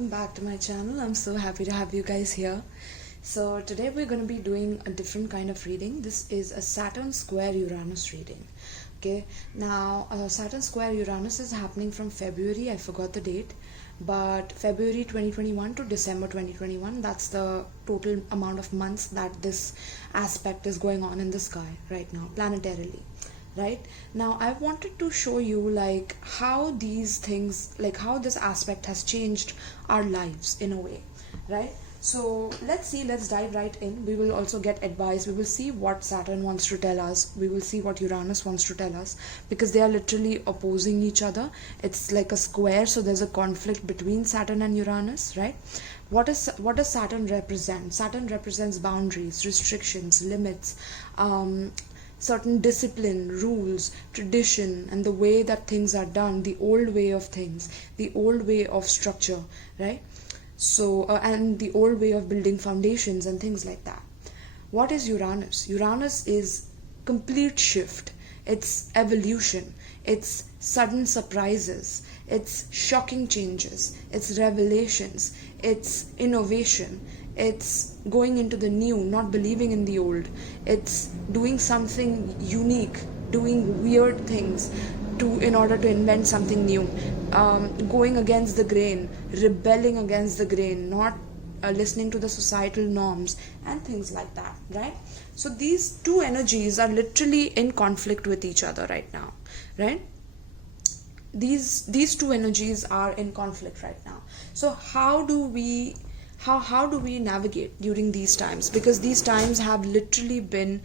welcome back to my channel. I'm so happy to have you guys here. So today we're going to be doing a different kind of reading. This is a Saturn square Uranus reading. Okay, now Saturn square Uranus is happening from February, I forgot the date, but February 2021 to December 2021. That's the total amount of months that this aspect is going on in the sky right now, planetarily. Right now I wanted to show you like how these things, like how this aspect has changed our lives in a way, right? So let's dive right in. We will also get advice. We will see what Saturn wants to tell us. We will see what Uranus wants to tell us, because they are literally opposing each other. It's like a square, so there's a conflict between Saturn and Uranus, right? What does Saturn represent? Saturn represents boundaries, restrictions, limits, certain discipline, rules, tradition, and the way that things are done, the old way of things, the old way of structure, right? So and the old way of building foundations and things like that. What is Uranus? Uranus is complete shift. It's evolution. It's sudden surprises. It's shocking changes. It's revelations. It's innovation. It's going into the new, not believing in the old. It's doing something unique, doing weird things in order to invent something new, going against the grain, rebelling against the grain, not listening to the societal norms and things like that, right? So these two energies are literally in conflict with each other right now, right? These two energies are in conflict right now. So how do we navigate during these times? Because these times have literally been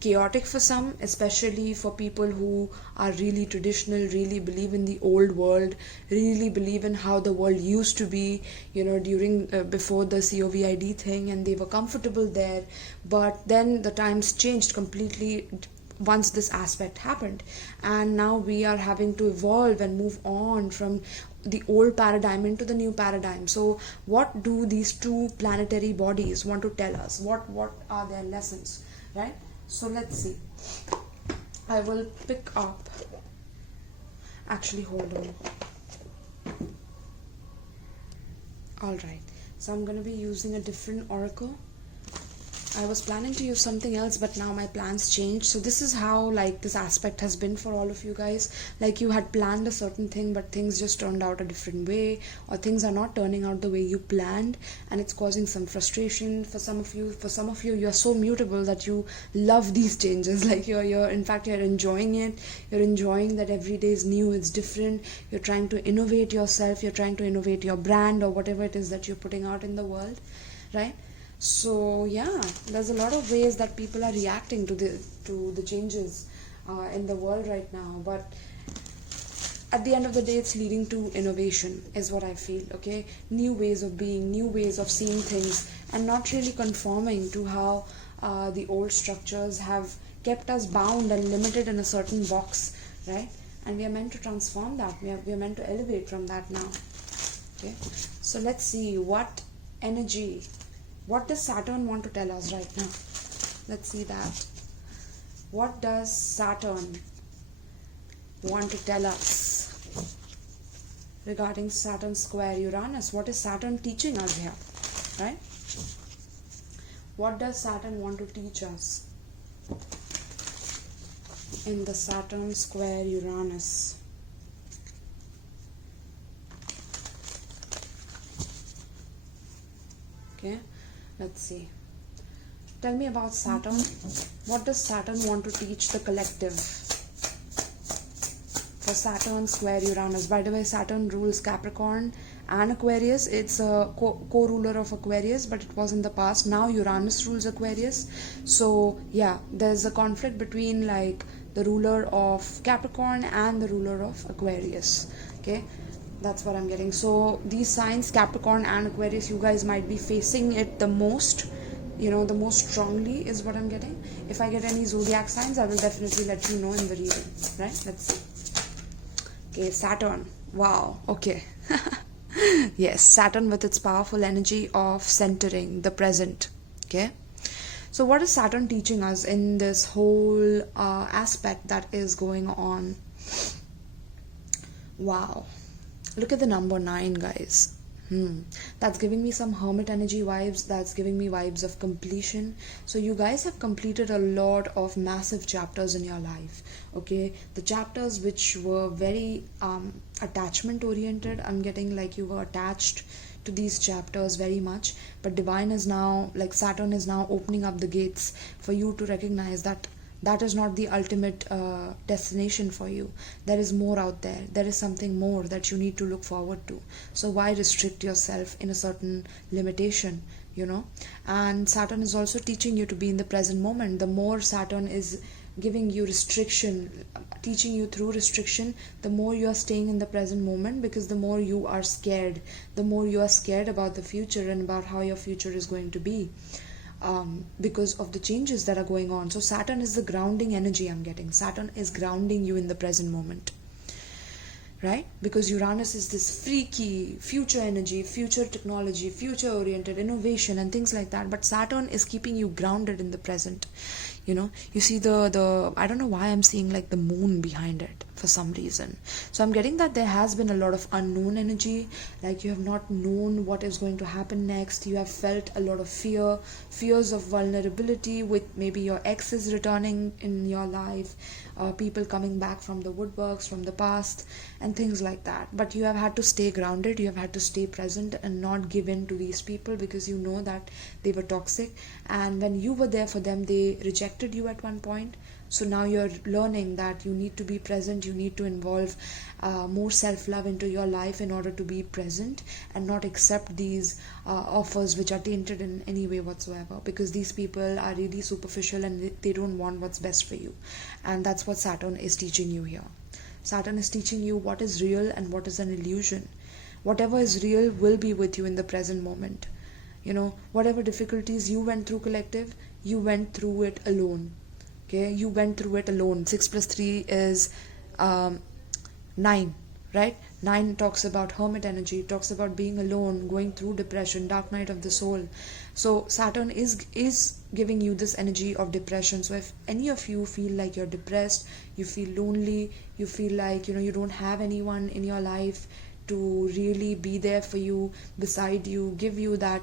chaotic for some, especially for people who are really traditional, really believe in the old world, really believe in how the world used to be, during before the COVID thing, and they were comfortable there. But then the times changed completely once this aspect happened, and now we are having to evolve and move on from the old paradigm into the new paradigm. So what do these two planetary bodies want to tell us? What are their lessons, right? So let's see. I will pick up, actually hold on. Alright, so I'm going to be using a different oracle. I was planning to use something else, but now my plans changed. So this is how this aspect has been for all of you guys. Like you had planned a certain thing, but things just turned out a different way, or things are not turning out the way you planned, and it's causing some frustration for some of you. For some of you, you're so mutable that you love these changes. Like you're in fact, you're enjoying it. You're enjoying that every day is new, it's different. You're trying to innovate yourself. You're trying to innovate your brand or whatever it is that you're putting out in the world, right? So yeah, there's a lot of ways that people are reacting to the changes in the world right now, but at the end of the day, it's leading to innovation is what I feel. Okay, new ways of being, new ways of seeing things, and not really conforming to how the old structures have kept us bound and limited in a certain box, right? And we are meant to transform that. We are meant to elevate from that now. Okay, so let's see what energy. What does Saturn want to tell us right now? Let's see that. What does Saturn want to tell us regarding Saturn square Uranus? What is Saturn teaching us here, right? What does Saturn want to teach us in the Saturn square Uranus? Okay. Let's see. Tell me about Saturn. What does Saturn want to teach the collective? For Saturn square Uranus. By the way, Saturn rules Capricorn and Aquarius. It's a co-ruler of Aquarius, but it was in the past. Now Uranus rules Aquarius. So yeah, there's a conflict between the ruler of Capricorn and the ruler of Aquarius. Okay. That's what I'm getting. So these signs, Capricorn and Aquarius, you guys might be facing it the most, the most strongly is what I'm getting. If I get any zodiac signs, I will definitely let you know in the reading, right? Let's see. Okay, Saturn. Wow. Okay. Yes, Saturn with its powerful energy of centering the present. Okay. So what is Saturn teaching us in this whole aspect that is going on? Wow. Look at the number 9, guys. That's giving me some hermit energy vibes. That's giving me vibes of completion. So you guys have completed a lot of massive chapters in your life. Okay, the chapters which were very attachment oriented, I'm getting like you were attached to these chapters very much, but divine is now, like Saturn is now opening up the gates for you to recognize that that is not the ultimate destination for you. There is more out there. There is something more that you need to look forward to. So why restrict yourself in a certain limitation, you know? And Saturn is also teaching you to be in the present moment. The more Saturn is giving you restriction, teaching you through restriction, the more you are staying in the present moment, because the more you are scared, about the future and about how your future is going to be. Because of the changes that are going on. So Saturn is the grounding energy I'm getting. Saturn is grounding you in the present moment, right? Because Uranus is this freaky future energy, future technology, future oriented innovation and things like that, but Saturn is keeping you grounded in the present. You know, you see the I don't know why I'm seeing like the moon behind it for some reason. So I'm getting that there has been a lot of unknown energy, like you have not known what is going to happen next. You have felt a lot of fears of vulnerability, with maybe your exes returning in your life, people coming back from the woodworks from the past and things like that. But you have had to stay grounded, you have had to stay present and not give in to these people, because you know that they were toxic, and when you were there for them, they rejected you at one point. So now you're learning that you need to be present, you need to involve more self-love into your life in order to be present and not accept these offers which are tainted in any way whatsoever, because these people are really superficial and they don't want what's best for you. And that's what Saturn is teaching you here. Saturn is teaching you what is real and what is an illusion. Whatever is real will be with you in the present moment. You know, whatever difficulties you went through, collective, you went through it alone. Okay, you went through it alone. 6 plus 3 is 9, right? 9 talks about hermit energy, talks about being alone, going through depression, dark night of the soul. So Saturn is giving you this energy of depression. So if any of you feel like you're depressed, you feel lonely, you feel like, you know, you don't have anyone in your life to really be there for you, beside you, give you that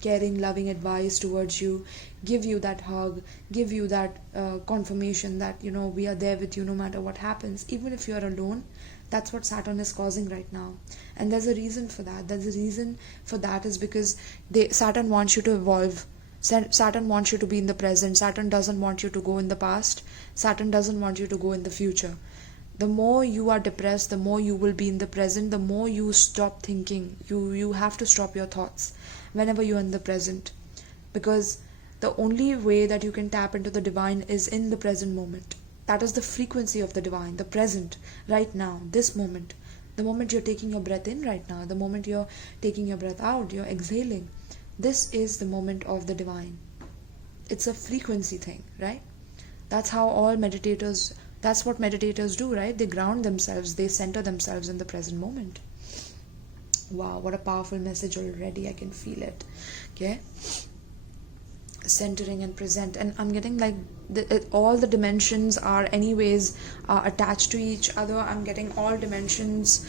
caring, loving advice towards you, give you that hug, give you that confirmation that, you know, we are there with you no matter what happens, even if you're alone. That's what Saturn is causing right now. And there's a reason for that. Is because Saturn wants you to evolve. Saturn wants you to be in the present. Saturn doesn't want you to go in the past. Saturn doesn't want you to go in the future. The more you are depressed, the more you will be in the present, the more you stop thinking. You have to stop your thoughts whenever you're in the present, because the only way that you can tap into the divine is in the present moment. That is the frequency of the divine, the present, right now, this moment. The moment you're taking your breath in right now, the moment you're taking your breath out, you're exhaling. This is the moment of the divine. It's a frequency thing, right? That's what meditators do, right? They ground themselves, they center themselves in the present moment. Wow, what a powerful message already. I can feel it. Okay, centering and present. And I'm getting like all the dimensions are anyways attached to each other. I'm getting all dimensions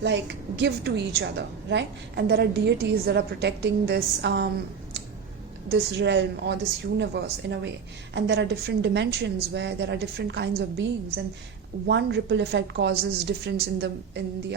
like give to each other, right? And there are deities that are protecting this realm or this universe in a way, and there are different dimensions where there are different kinds of beings, and one ripple effect causes difference in the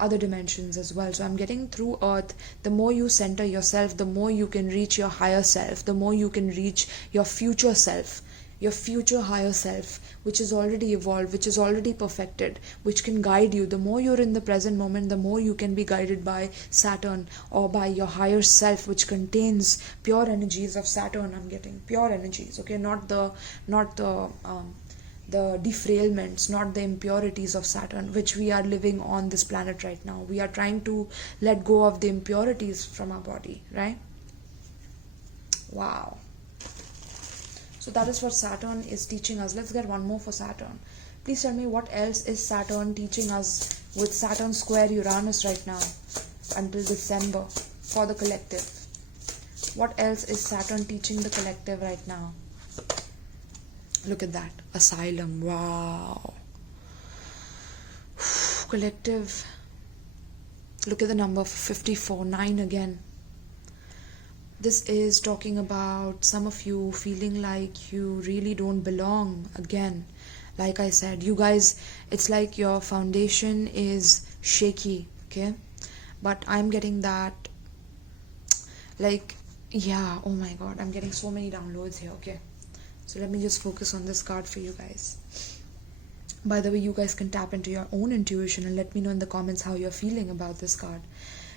other dimensions as well. So I'm getting through Earth, the more you center yourself, the more you can reach your higher self, the more you can reach your future self, your future higher self, which is already evolved, which is already perfected, which can guide you. The more you're in the present moment, the more you can be guided by Saturn or by your higher self, which contains pure energies of Saturn. I'm getting pure energies, okay, not the derailments, not the impurities of Saturn, which we are living on this planet right now. We are trying to let go of the impurities from our body, right? Wow. So that is what Saturn is teaching us. Let's get one more for Saturn. Please tell me, what else is Saturn teaching us with Saturn square Uranus right now until December for the collective? What else is Saturn teaching the collective right now? Look at that. Asylum. Wow. Collective. Look at the number 54, 9 again. This is talking about some of you feeling like you really don't belong again. Like I said, you guys, it's like your foundation is shaky, okay? But I'm getting that, like, yeah, oh my god, I'm getting so many downloads here, okay? So let me just focus on this card for you guys. By the way, you guys can tap into your own intuition and let me know in the comments how you're feeling about this card.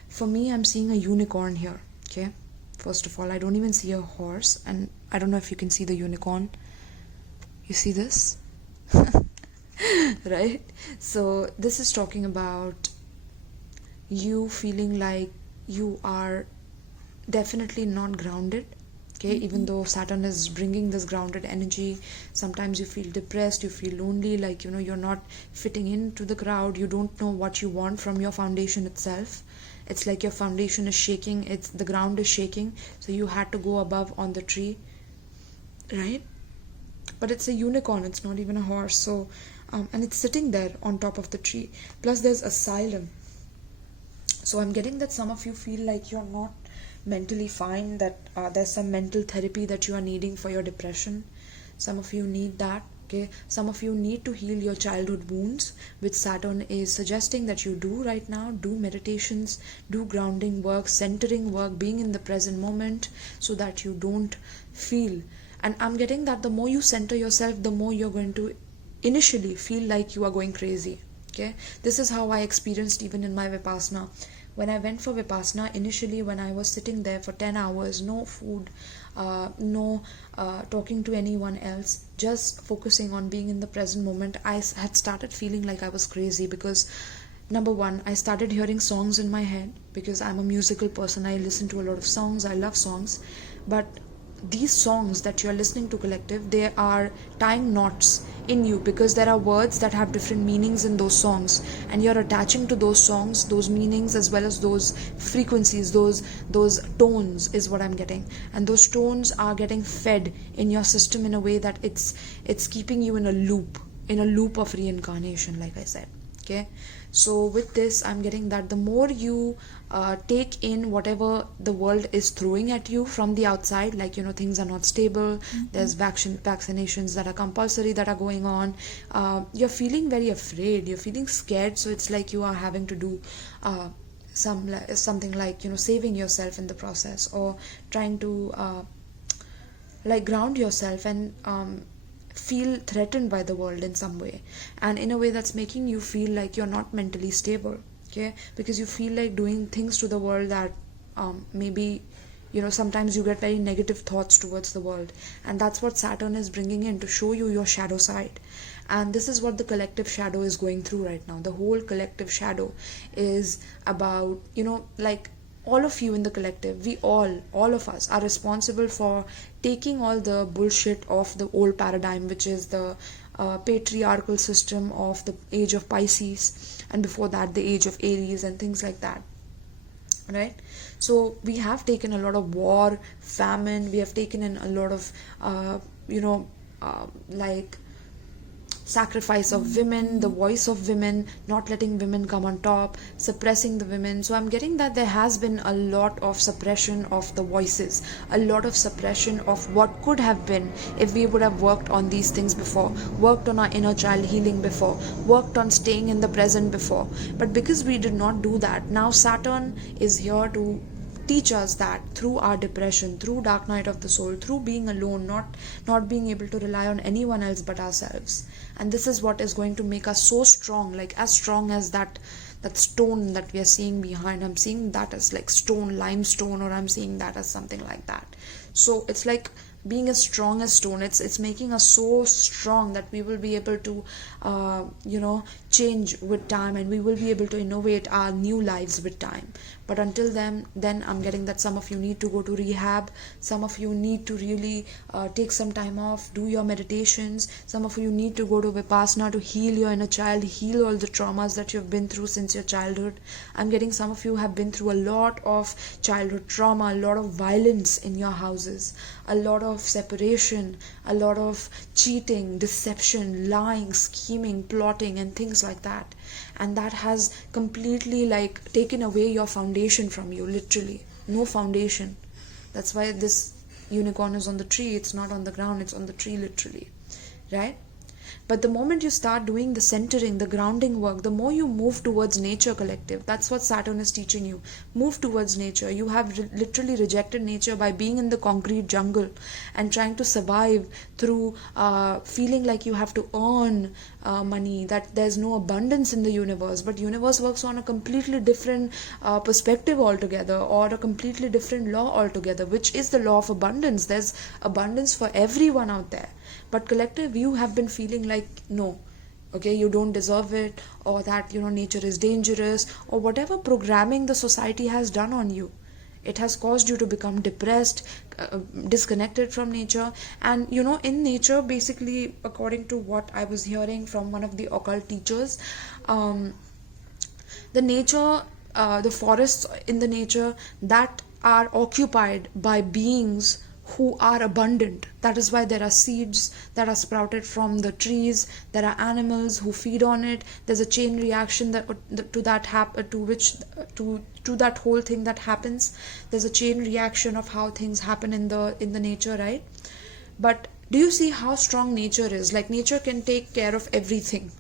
For me, I'm seeing a unicorn here, okay? First of all, I don't even see a horse, and I don't know if you can see the unicorn. You see this? Right? So this is talking about you feeling like you are definitely not grounded, okay? Even though Saturn is bringing this grounded energy, sometimes you feel depressed, you feel lonely, like, you're not fitting into the crowd, you don't know what you want from your foundation itself. It's like your foundation is shaking, the ground is shaking, so you had to go above on the tree, right? But it's a unicorn, it's not even a horse. So and it's sitting there on top of the tree, plus there's asylum. So I'm getting that some of you feel like you're not mentally fine, that there's some mental therapy that you are needing for your depression. Some of you need that, okay? Some of you need to heal your childhood wounds, which Saturn is suggesting that you do right now. Do meditations, do grounding work, centering work, being in the present moment, so that you don't feel. And I'm getting that the more you center yourself, the more you're going to initially feel like you are going crazy, okay? This is how I experienced even in my Vipassana. When I went for Vipassana, initially when I was sitting there for 10 hours, no food, no talking to anyone else, just focusing on being in the present moment, I had started feeling like I was crazy because, number one, I started hearing songs in my head because I'm a musical person. I listen to a lot of songs, I love songs, but these songs that you are listening to, collective, they are tying knots in you because there are words that have different meanings in those songs, and you're attaching to those songs those meanings as well as those frequencies, those tones is what I'm getting, and those tones are getting fed in your system in a way that it's keeping you in a loop of reincarnation, like I said, okay? So with this, I'm getting that the more you take in whatever the world is throwing at you from the outside, like, things are not stable, there's vaccinations that are compulsory that are going on, you're feeling very afraid, you're feeling scared, so it's like you are having to do something like, saving yourself in the process, or trying to like ground yourself and feel threatened by the world in some way, and in a way that's making you feel like you're not mentally stable, okay? Because you feel like doing things to the world that maybe, sometimes you get very negative thoughts towards the world, and that's what Saturn is bringing in to show you your shadow side. And this is what the collective shadow is going through right now. The whole collective shadow is about, like, all of you in the collective, we all of us are responsible for taking all the bullshit of the old paradigm, which is the patriarchal system of the age of Pisces, and before that the age of Aries and things like that, right? So we have taken a lot of war, famine, we have taken in a lot of like sacrifice of women, the voice of women, not letting women come on top, suppressing the women. So I'm getting that there has been a lot of suppression of the voices, a lot of suppression of what could have been if we would have worked on these things before, worked on our inner child healing before, worked on staying in the present before. But because we did not do that, now Saturn is here to teach us that through our depression, through dark night of the soul, through being alone, not being able to rely on anyone else but ourselves. And this is what is going to make us so strong, like as strong as that stone that we are seeing behind. I'm seeing that as like stone, limestone, or I'm seeing that as something like that. So it's like being as strong as stone. It's making us so strong that we will be able to change with time, and we will be able to innovate our new lives with time. But until then I'm getting that some of you need to go to rehab, some of you need to really take some time off, do your meditations, some of you need to go to Vipassana to heal your inner child, heal all the traumas that you've been through since your childhood. I'm getting some of you have been through a lot of childhood trauma, a lot of violence in your houses, a lot of of separation, a lot of cheating, deception, lying, scheming, plotting, and things like that. And that has completely like taken away your foundation from you, literally. No foundation. That's why this unicorn is on the tree. It's not on the ground, it's on the tree, literally. Right? But the moment you start doing the centering, the grounding work, the more you move towards nature, collective. That's what Saturn is teaching you. Move towards nature. You have literally rejected nature by being in the concrete jungle and trying to survive through feeling like you have to earn money, that there's no abundance in the universe. But universe works on a completely different perspective altogether, or a completely different law altogether, which is the law of abundance. There's abundance for everyone out there. But collective, you have been feeling like, no, okay, you don't deserve it, or that, nature is dangerous, or whatever programming the society has done on you. It has caused you to become depressed, disconnected from nature. And in nature, basically, according to what I was hearing from one of the occult teachers, the nature, the forests in the nature that are occupied by beings who are abundant. That is why there are seeds that are sprouted from the trees. There are animals who feed on it. There's a chain reaction to that whole thing that happens. There's a chain reaction of how things happen in the nature, right? But do you see how strong nature is? Like, nature can take care of everything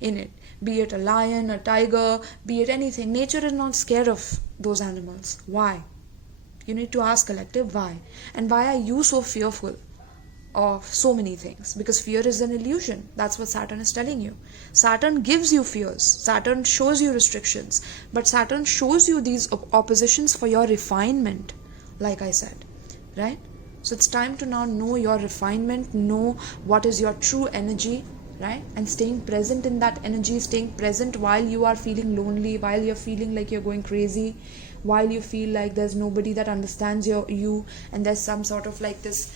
in it, be it a lion, a tiger, be it anything. Nature is not scared of those animals. Why? You need to ask, collective, why? And why are you so fearful of so many things? Because fear is an illusion. That's what Saturn is telling you. Saturn gives you fears. Saturn shows you restrictions. But Saturn shows you these oppositions for your refinement, like I said. Right? So it's time to now know your refinement, know what is your true energy, right? And staying present in that energy, staying present while you are feeling lonely, while you're feeling like you're going crazy, while you feel like there's nobody that understands you, and there's some sort of like this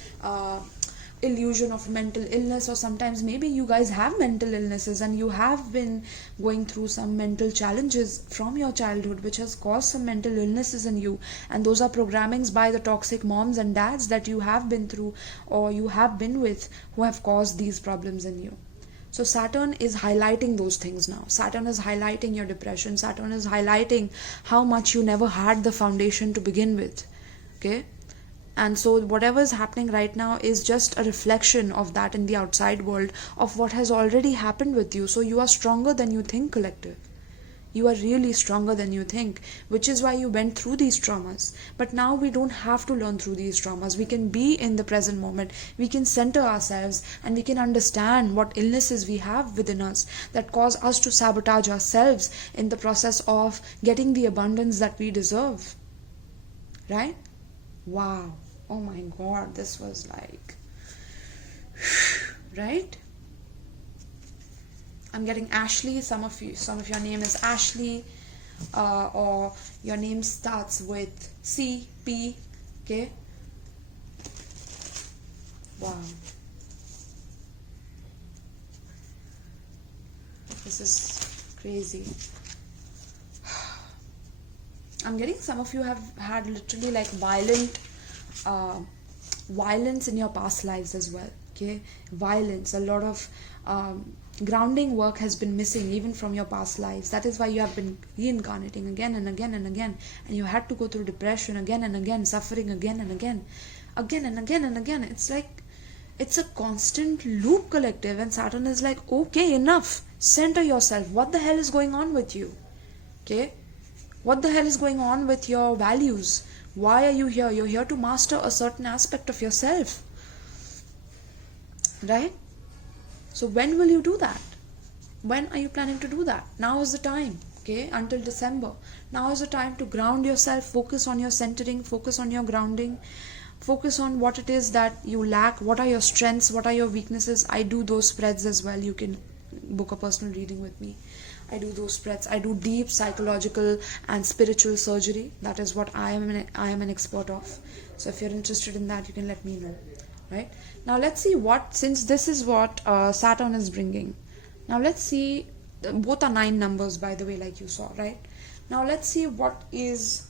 illusion of mental illness. Or sometimes maybe you guys have mental illnesses and you have been going through some mental challenges from your childhood, which has caused some mental illnesses in you, and those are programmings by the toxic moms and dads that you have been through or you have been with, who have caused these problems in you. So Saturn is highlighting those things now. Saturn is highlighting your depression. Saturn is highlighting how much you never had the foundation to begin with. Okay? And so whatever is happening right now is just a reflection of that in the outside world, of what has already happened with you. So you are stronger than you think, collective. You are really stronger than you think, which is why you went through these traumas. But now we don't have to learn through these traumas. We can be in the present moment. We can center ourselves, and we can understand what illnesses we have within us that cause us to sabotage ourselves in the process of getting the abundance that we deserve. Right? Wow. Oh my God, this was like... right? I'm getting Ashley. Some of your name is Ashley, or your name starts with C, P. Okay. Wow. This is crazy. I'm getting some of you have had literally like violence in your past lives as well. Okay, violence. A lot of grounding work has been missing even from your past lives. That is why you have been reincarnating again and again and again, and you had to go through depression again and again, suffering again and again and again and again. It's like it's a constant loop, collective. And Saturn is like, okay, enough, center yourself. What the hell is going on with you? Okay, what the hell is going on with your values? Why are you here? You're here to master a certain aspect of yourself, right? So when will you do that? When are you planning to do that? Now is the time. Okay, until December. Now is the time to ground yourself. Focus on your centering. Focus on your grounding. Focus on what it is that you lack. What are your strengths? What are your weaknesses? I do those spreads as well. You can book a personal reading with me. I do those spreads. I do deep psychological and spiritual surgery. That is what I am an expert of. So if you're interested in that, you can let me know. Right? Now let's see since this is what Saturn is bringing. Now let's see, both are 9 numbers, by the way, like you saw, right? Now let's see what is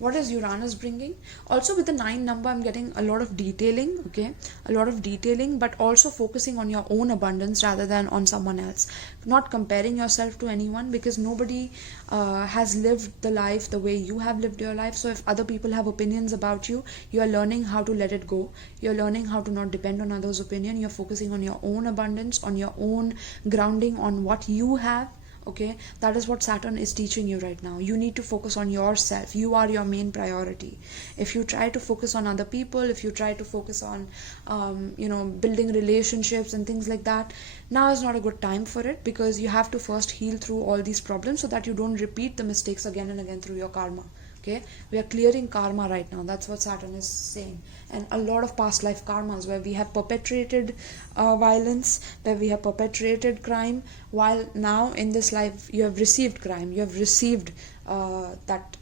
What is Uranus bringing? Also with the 9 number, I'm getting a lot of detailing, okay? A lot of detailing, but also focusing on your own abundance rather than on someone else. Not comparing yourself to anyone, because nobody has lived the life the way you have lived your life. So if other people have opinions about you, you are learning how to let it go. You're learning how to not depend on others' opinion. You're focusing on your own abundance, on your own grounding, on what you have. Okay, that is what Saturn is teaching you right now. You need to focus on yourself. You are your main priority. If you try to focus on other people, if you try to focus on building relationships and things like that, now is not a good time for it, because you have to first heal through all these problems so that you don't repeat the mistakes again and again through your karma. Okay, we are clearing karma right now. That's what Saturn is saying. And a lot of past life karmas where we have perpetrated violence, where we have perpetrated crime, while now in this life you have received crime, you have received that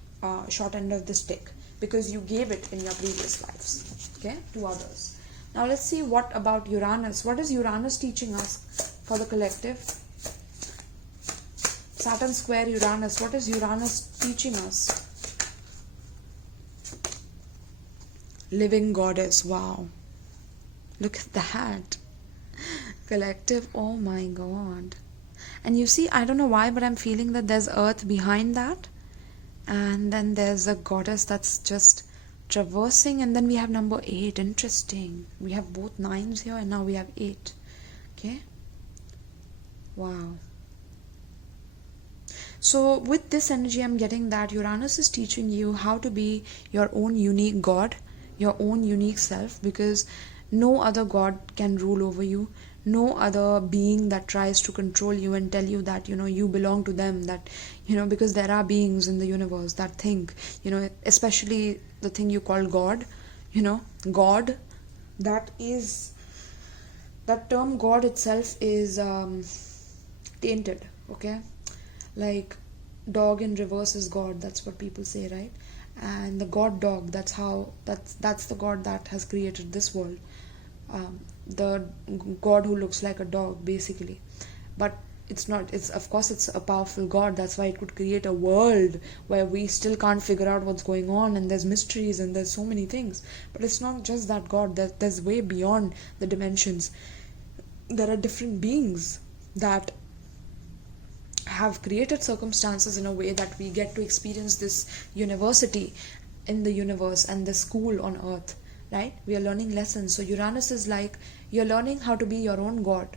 short end of the stick, because you gave it in your previous lives, okay, to others. Now let's see what about Uranus. What is Uranus teaching us for the collective? Saturn square Uranus. What is Uranus teaching us? Living goddess. Wow, look at that. Collective, oh my god. And you see, I don't know why, but I'm feeling that there's earth behind that, and then there's a goddess that's just traversing, and then we have number 8. Interesting. We have both 9s here, and now we have 8. Okay, wow. So with this energy, I'm getting that Uranus is teaching you how to be your own unique god, your own unique self, because no other god can rule over you. No other being that tries to control you and tell you that you belong to them, that because there are beings in the universe that think, especially the thing you call god, god, that term god itself is tainted. Okay, like dog in reverse is god, that's what people say, right? And the god dog, that's the god that has created this world, the god who looks like a dog basically. But it's not, it's of course it's a powerful god, that's why it could create a world where we still can't figure out what's going on, and there's mysteries and there's so many things. But it's not just that god, there's way beyond the dimensions. There are different beings that have created circumstances in a way that we get to experience this university in the universe and the school on earth, right? We are learning lessons. So Uranus is like, you're learning how to be your own god.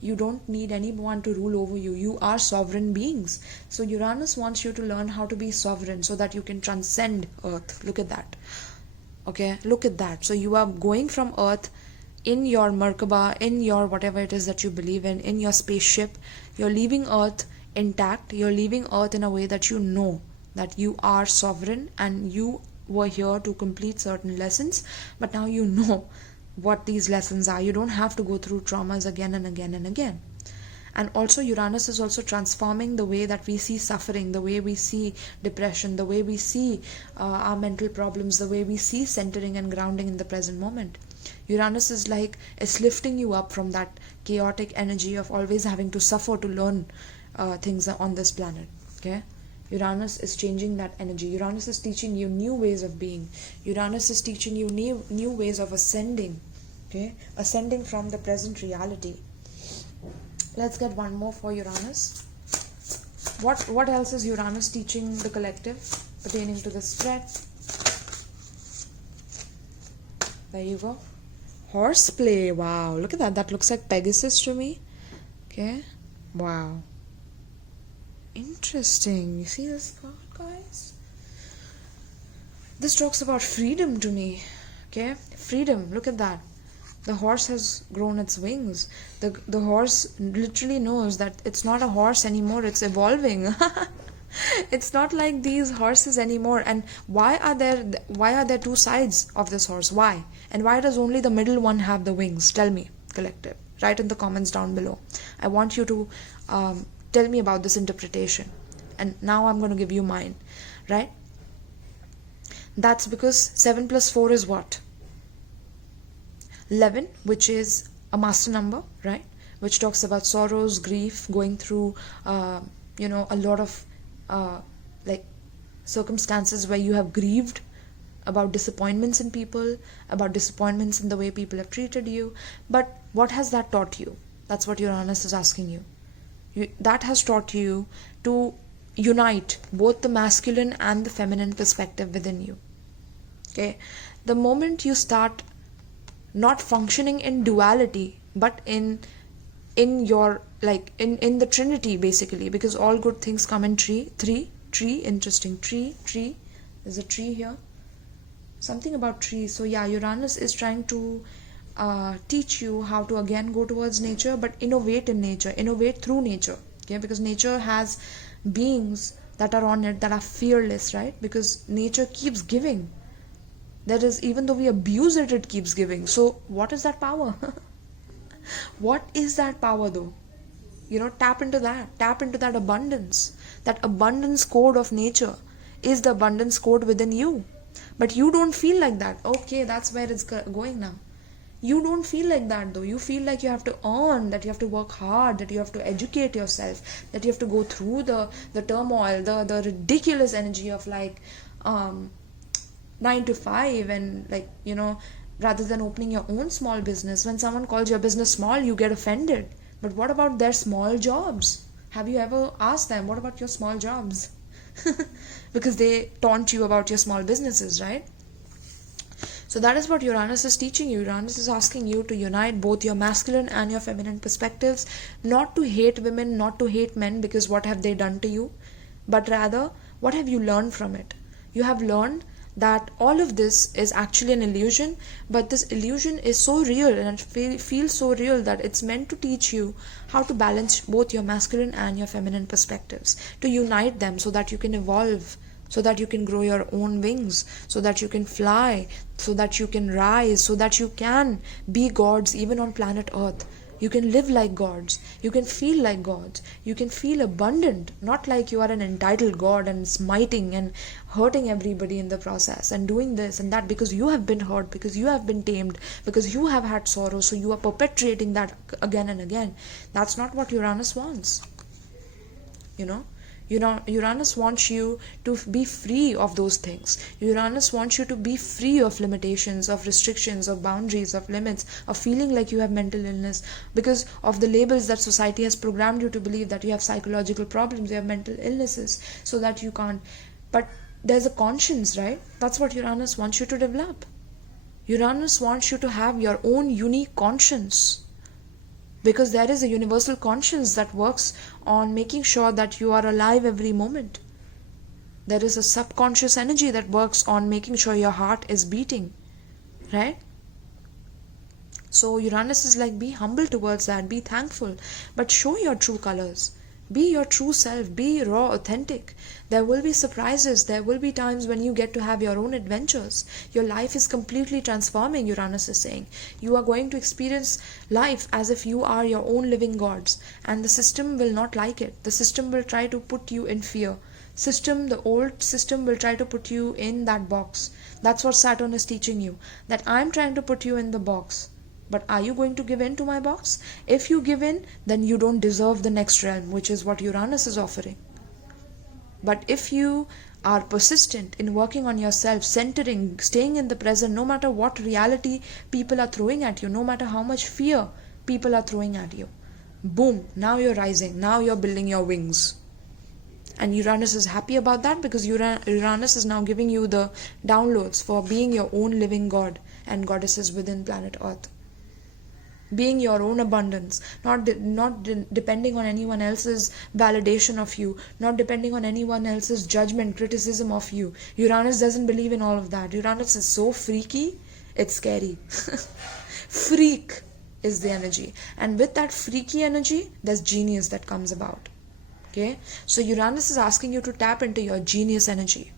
You don't need anyone to rule over you. You are sovereign beings. So Uranus wants you to learn how to be sovereign so that you can transcend earth. Look at that. Okay, look at that. So you are going from earth in your Merkaba, in your whatever it is that you believe in your spaceship. You're leaving earth intact. You're leaving earth in a way that you know that you are sovereign and you were here to complete certain lessons, but now you know what these lessons are. You don't have to go through traumas again and again and again. And also Uranus is also transforming the way that we see suffering, the way we see depression, the way we see our mental problems, the way we see centering and grounding in the present moment. Uranus is lifting you up from that chaotic energy of always having to suffer to learn things on this planet. Okay, Uranus is changing that energy. Uranus is teaching you new ways of being. Uranus is teaching you new ways of ascending. Okay, ascending from the present reality. Let's get one more for Uranus. What else is Uranus teaching the collective pertaining to the spread? There you go. Horseplay. Wow, look at that. That looks like Pegasus to me. Okay, wow. Interesting. You see this card, guys? This talks about freedom to me. Okay, freedom. Look at that. The horse has grown its wings. The horse literally knows that it's not a horse anymore. It's evolving. It's not like these horses anymore. And why are there two sides of this horse? Why? And why does only the middle one have the wings? Tell me, collective. Write in the comments down below. I want you to tell me about this interpretation. And now I'm going to give you mine, right? That's because 7 plus 4 is what? 11, which is a master number, right? Which talks about sorrows, grief, going through, a lot of circumstances where you have grieved about disappointments in people, about disappointments in the way people have treated you. But what has that taught you? That's what Uranus is asking you. That has taught you to unite both the masculine and the feminine perspective within you. Okay? The moment you start not functioning in duality, but in your, like, in the Trinity, basically, because all good things come in tree, interesting, tree, there's a tree here, something about trees. So yeah, Uranus is trying to teach you how to again go towards nature, but innovate in nature, innovate through nature. Okay, because nature has beings that are on it that are fearless, right? Because nature keeps giving. That is, even though we abuse it, it keeps giving. So what is that power? What is that power though? Tap into that abundance. That abundance code of nature is the abundance code within you. But you don't feel like that. Okay, that's where it's going now. You don't feel like that though. You feel like you have to earn, that you have to work hard, that you have to educate yourself, that you have to go through the turmoil, the ridiculous energy of 9 to 5, and rather than opening your own small business. When someone calls your business small, you get offended. But what about their small jobs? Have you ever asked them, what about your small jobs? Because they taunt you about your small businesses, right? So that is what Uranus is teaching you. Uranus is asking you to unite both your masculine and your feminine perspectives, not to hate women, not to hate men, because what have they done to you? But rather, what have you learned from it? You have learned that all of this is actually an illusion, but this illusion is so real, and it feels so real that it's meant to teach you how to balance both your masculine and your feminine perspectives, to unite them so that you can evolve, so that you can grow your own wings, so that you can fly, so that you can rise, so that you can be gods even on planet Earth. You can live like gods. You can feel like gods. You can feel abundant, not like you are an entitled god and smiting and hurting everybody in the process and doing this and that because you have been hurt, because you have been tamed, because you have had sorrow, so you are perpetuating that again and again. That's not what Uranus wants. Uranus wants you to be free of those things. Uranus wants you to be free of limitations, of restrictions, of boundaries, of limits, of feeling like you have mental illness because of the labels that society has programmed you to believe, that you have psychological problems, you have mental illnesses, so that you can't. But there's a conscience, right? That's what Uranus wants you to develop. Uranus wants you to have your own unique conscience. Because there is a universal conscience that works on making sure that you are alive every moment. There is a subconscious energy that works on making sure your heart is beating. Right? So Uranus is like, be humble towards that, be thankful, but show your true colors. Be your true self, be raw, authentic. There will be surprises, there will be times when you get to have your own adventures. Your life is completely transforming, Uranus is saying. You are going to experience life as if you are your own living gods, and the system will not like it. The system will try to put you in fear. The old system will try to put you in that box. That's what Saturn is teaching you, that I'm trying to put you in the box. But are you going to give in to my box? If you give in, then you don't deserve the next realm, which is what Uranus is offering. But if you are persistent in working on yourself, centering, staying in the present, no matter what reality people are throwing at you, no matter how much fear people are throwing at you, boom, now you're rising, now you're building your wings. And Uranus is happy about that because Uranus is now giving you the downloads for being your own living god and goddesses within planet Earth. Being your own abundance, not depending on anyone else's validation of you, not depending on anyone else's judgment, criticism of you. Uranus doesn't believe in all of that. Uranus is so freaky, it's scary. Freak is the energy. And with that freaky energy, there's genius that comes about. Okay? So Uranus is asking you to tap into your genius energy.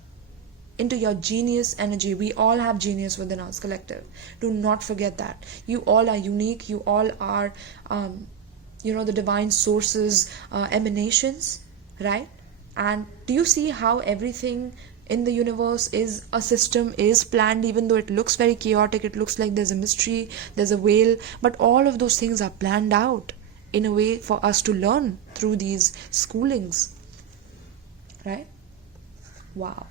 Into your genius energy. We all have genius within us, collective. Do not forget that. You all are unique. You all are, the divine sources, emanations, right? And do you see how everything in the universe is a system, is planned, even though it looks very chaotic, it looks like there's a mystery, there's a veil, but all of those things are planned out in a way for us to learn through these schoolings, right? Wow.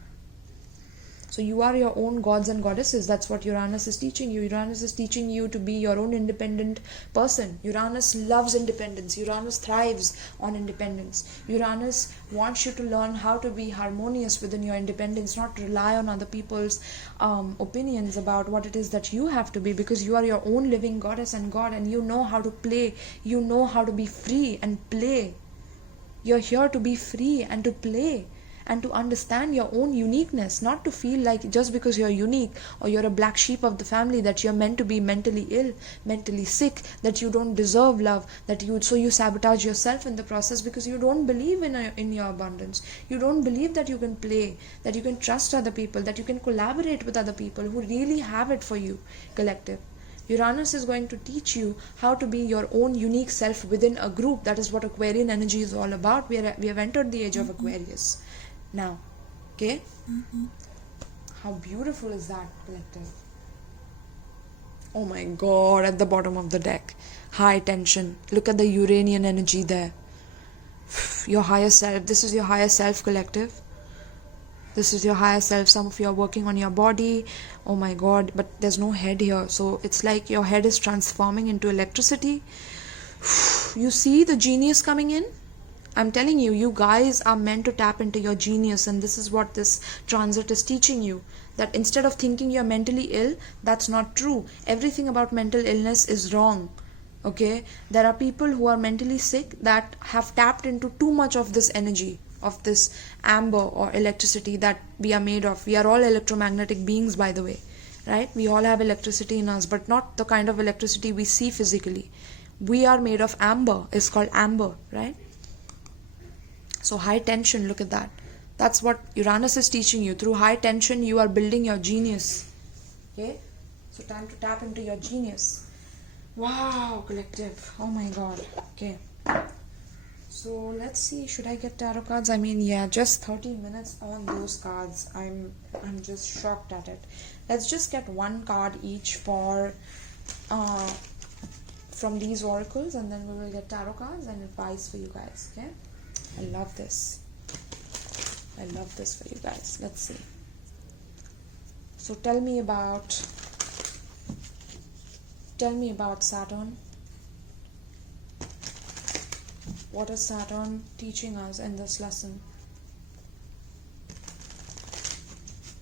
So you are your own gods and goddesses. That's what Uranus is teaching you. Uranus is teaching you to be your own independent person. Uranus loves independence. Uranus thrives on independence. Uranus wants you to learn how to be harmonious within your independence, not rely on other people's opinions about what it is that you have to be, because you are your own living goddess and god, and you know how to play. You know how to be free and play. You're here to be free and to play and to understand your own uniqueness, not to feel like just because you're unique or you're a black sheep of the family that you're meant to be mentally ill, mentally sick, that you don't deserve love, that you sabotage yourself in the process because you don't believe in your abundance. You don't believe that you can play, that you can trust other people, that you can collaborate with other people who really have it for you, collective. Uranus is going to teach you how to be your own unique self within a group. That is what Aquarian energy is all about. We have entered the age of Aquarius now. Okay? How beautiful is that, collective? Oh my god, at the bottom of the deck. High tension. Look at the Uranian energy there. Your higher self. This is your higher self, collective. This is your higher self. Some of you are working on your body. Oh my god, but there's no head here. So it's like your head is transforming into electricity. You see the genius coming in? I'm telling you, you guys are meant to tap into your genius, and this is what this transit is teaching you. That instead of thinking you're mentally ill, that's not true. Everything about mental illness is wrong. Okay? There are people who are mentally sick that have tapped into too much of this energy, of this amber or electricity that we are made of. We are all electromagnetic beings, by the way, right? We all have electricity in us, but not the kind of electricity we see physically. We are made of amber. It's called amber, right? So high tension, look at that. That's what Uranus is teaching you. Through high tension, you are building your genius. Okay? So time to tap into your genius. Wow, collective. Oh my god. Okay. So let's see, should I get tarot cards? I mean, yeah, just 30 minutes on those cards. I'm just shocked at it. Let's just get one card each for from these oracles, and then we will get tarot cards and advice for you guys. Okay? I love this. I love this for you guys. Let's see. So tell me about Saturn. What is Saturn teaching us in this lesson?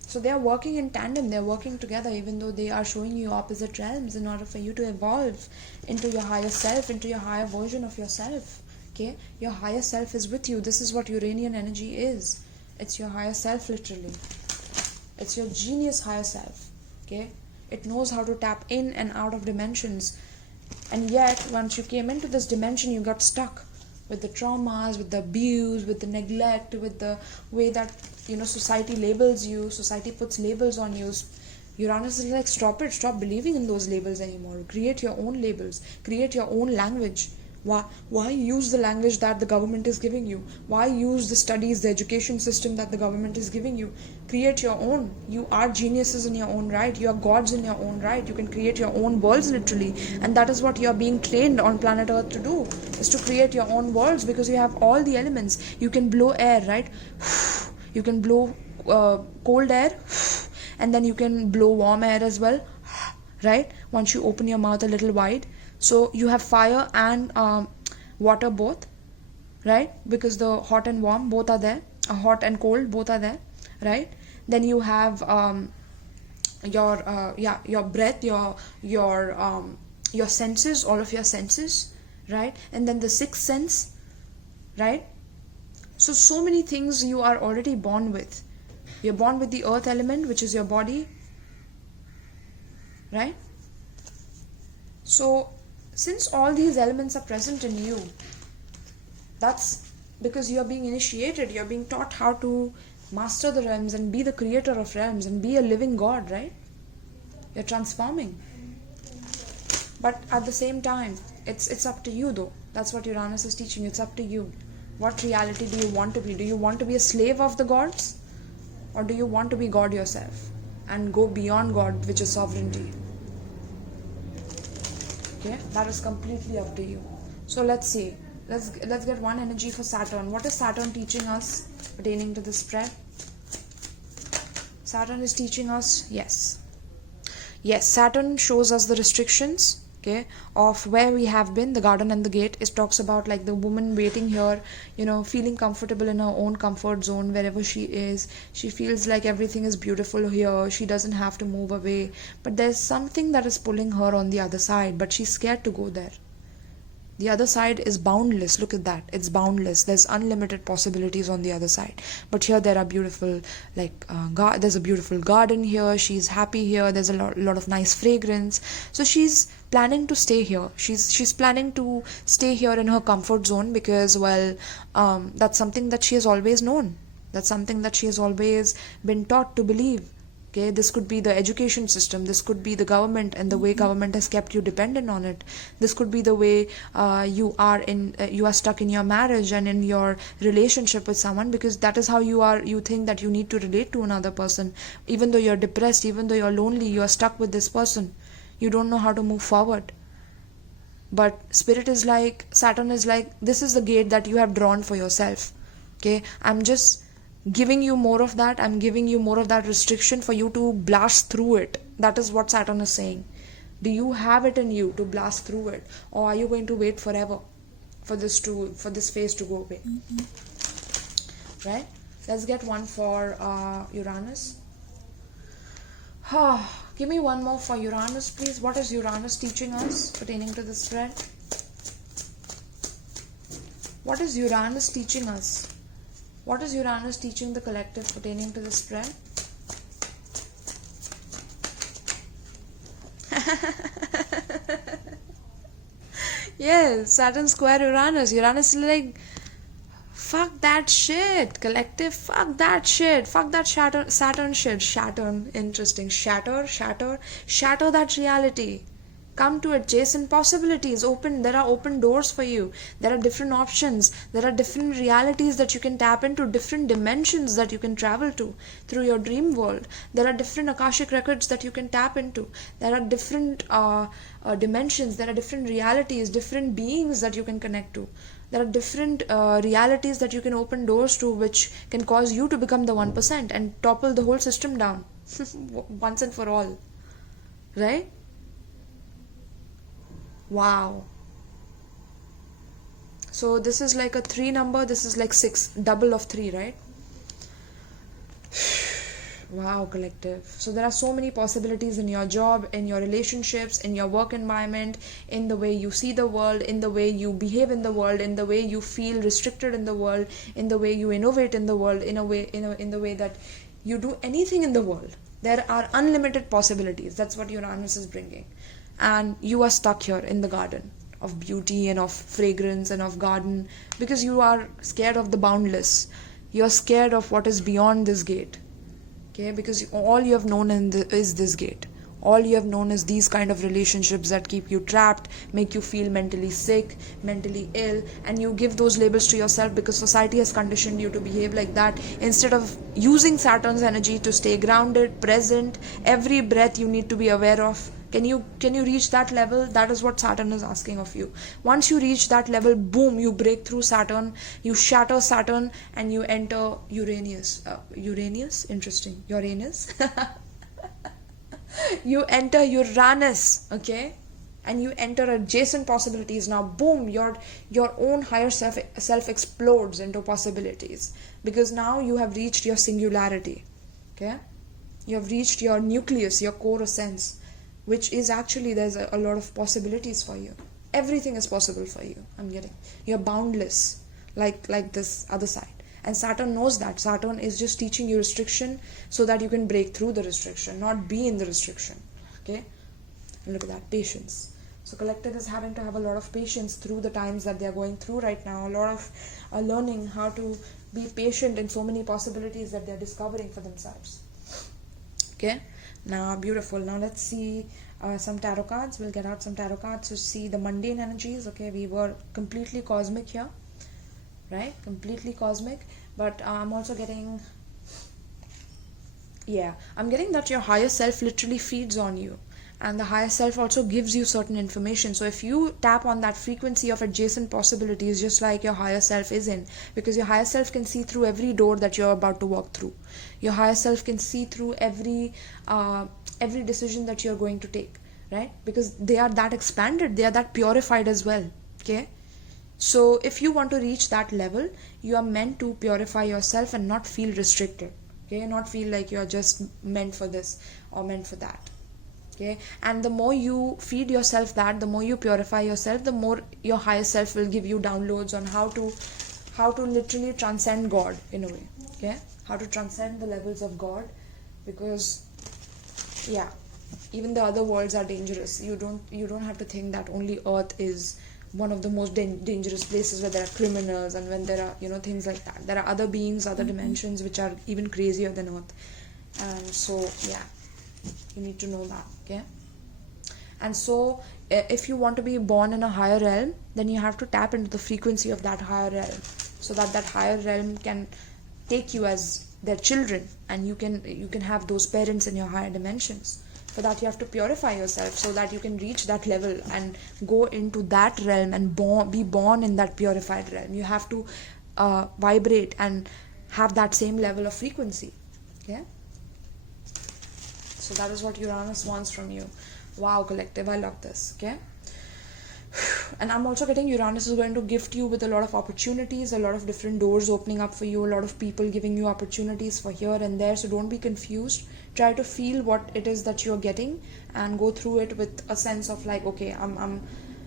So they are working in tandem, they are working together, even though they are showing you opposite realms in order for you to evolve into your higher self, into your higher version of yourself. Okay? Your higher self is with you. This is what Uranian energy is. It's your higher self, literally. It's your genius higher self. Okay? It knows how to tap in and out of dimensions. And yet, once you came into this dimension, you got stuck with the traumas, with the abuse, with the neglect, with the way that, society labels you, society puts labels on you. Uranus is like, stop it, stop believing in those labels anymore. Create your own labels, create your own language. Why use the language that the government is giving you? Why use the studies, the education system that the government is giving you? Create your own. You are geniuses in your own right. You are gods in your own right. You can create your own worlds, literally. And that is what you are being trained on planet Earth to do, is to create your own worlds, because you have all the elements. You can blow air, right? You can blow cold air, and then you can blow warm air as well, right? Once you open your mouth a little wide. So you have fire and water both, right? Because the hot and warm both are there, hot and cold both are there, right? Then you have your breath, your senses, all of your senses, right? And then the sixth sense, right? So many things you are already born with. You're born with the earth element, which is your body, right? So since all these elements are present in you, that's because you are being initiated, you're being taught how to master the realms and be the creator of realms and be a living god, right? You're transforming. But at the same time, it's up to you though. That's what Uranus is teaching. It's up to you. What reality do you want to be? Do you want to be a slave of the gods? Or do you want to be God yourself and go beyond God, which is sovereignty? Okay, that is completely up to you. So let's see. Let's get one energy for Saturn. What is Saturn teaching us pertaining to this spread? Saturn is teaching us, yes. Yes, Saturn shows us the restrictions, okay, of where we have been, the garden and the gate. It talks about like the woman waiting here, feeling comfortable in her own comfort zone wherever she is. She feels like everything is beautiful here. She doesn't have to move away. But there's something that is pulling her on the other side, but she's scared to go there. The other side is boundless. Look at that. It's boundless. There's unlimited possibilities on the other side. But here there are beautiful, there's a beautiful garden here. She's happy here. There's a lot of nice fragrance. So she's planning to stay here. She's planning to stay here in her comfort zone because, that's something that she has always known. That's something that she has always been taught to believe. Okay, this could be the education system, this could be the government and the way government has kept you dependent on it. This could be the way you are stuck in your marriage and in your relationship with someone, because that is how you think that you need to relate to another person. Even though you're depressed, even though you're lonely, you are stuck with this person. You don't know how to move forward. But Spirit is like, Saturn is like, this is the gate that you have drawn for yourself. Okay, I'm just giving you more of that. I'm giving you more of that restriction for you to blast through it. That is what Saturn is saying. Do you have it in you to blast through it, or are you going to wait forever for this phase to go away? Right? Let's get one for Uranus. Give me one more for Uranus, please. What is Uranus teaching us pertaining to this spread? What is Uranus teaching us? What is Uranus teaching the collective pertaining to the spread? Yes, Saturn square Uranus. Uranus is like, fuck that shit, collective. Fuck that shit. Fuck that Saturn shit. Saturn, interesting. Shatter that reality. Come to adjacent possibilities. There are open doors for you. There are different options. There are different realities that you can tap into, different dimensions that you can travel to through your dream world. There are different Akashic records that you can tap into. There are different dimensions. There are different realities, different beings that you can connect to. There are different realities that you can open doors to, which can cause you to become the 1% and topple the whole system down once and for all. Right? Wow. So this is like a 3 number, this is like 6, double of 3, right? Wow, collective. So there are so many possibilities in your job, in your relationships, in your work environment, in the way you see the world, in the way you behave in the world, in the way you feel restricted in the world, in the way you innovate in the world, in the way that you do anything in the world. There are unlimited possibilities. That's what Uranus is bringing. And you are stuck here in the garden of beauty and of fragrance and of garden because you are scared of the boundless. You are scared of what is beyond this gate. Okay, because all you have known is this gate. All you have known is these kind of relationships that keep you trapped, make you feel mentally sick, mentally ill, and you give those labels to yourself because society has conditioned you to behave like that. Instead of using Saturn's energy to stay grounded, present, every breath you need to be aware of. Can you reach that level? That is what Saturn is asking of you. Once you reach that level, boom, you break through Saturn, you shatter Saturn, and you enter Uranus. Uranus? Interesting. Uranus? You enter Uranus, okay? And you enter adjacent possibilities. Now, boom, your own higher self explodes into possibilities. Because now you have reached your singularity, okay? You have reached your nucleus, your core essence, which is actually, there's a lot of possibilities for you. Everything is possible for you. You're boundless, like this other side. And Saturn knows that. Saturn is just teaching you restriction so that you can break through the restriction, not be in the restriction. Okay? And look at that, patience. So collective is having to have a lot of patience through the times that they are going through right now. A lot of learning how to be patient in so many possibilities that they are discovering for themselves. Okay? Now, beautiful. Now let's see some tarot cards. We'll get out some tarot cards to see the mundane energies. Okay, we were completely cosmic here, right? Completely cosmic. But I'm also getting, I'm getting that your higher self literally feeds on you. and the higher self also gives you certain information. So if you tap on that frequency of adjacent possibilities, just like your higher self is in, because your higher self can see through every door that you're about to walk through. Your higher self can see through every decision that you're going to take, right? Because they are that expanded, they are that purified as well. Okay, so if you want to reach that level, you are meant to purify yourself and not feel restricted. Okay, not feel like you're just meant for this or meant for that. Okay, and the more you feed yourself that, the more you purify yourself, the more your higher self will give you downloads on how to literally transcend God in a way. Okay, how to transcend the levels of God, because yeah, even the other worlds are dangerous. You don't have to think that only Earth is one of the most dangerous places where there are criminals and when there are things like that. There are other beings, other dimensions which are even crazier than Earth. And so yeah, you need to know that. Okay, and so if you want to be born in a higher realm, then you have to tap into the frequency of that higher realm, so that higher realm can take you as their children, and you can have those parents in your higher dimensions. For that, you have to purify yourself so that you can reach that level and go into that realm and be born in that purified realm. You have to vibrate and have that same level of frequency. Okay, so that is what Uranus wants from you. Wow, collective, I love this. Okay, and I'm also getting Uranus is going to gift you with a lot of opportunities, a lot of different doors opening up for you, a lot of people giving you opportunities for here and there. So don't be confused. Try to feel what it is that you're getting and go through it with a sense of like, okay, I'm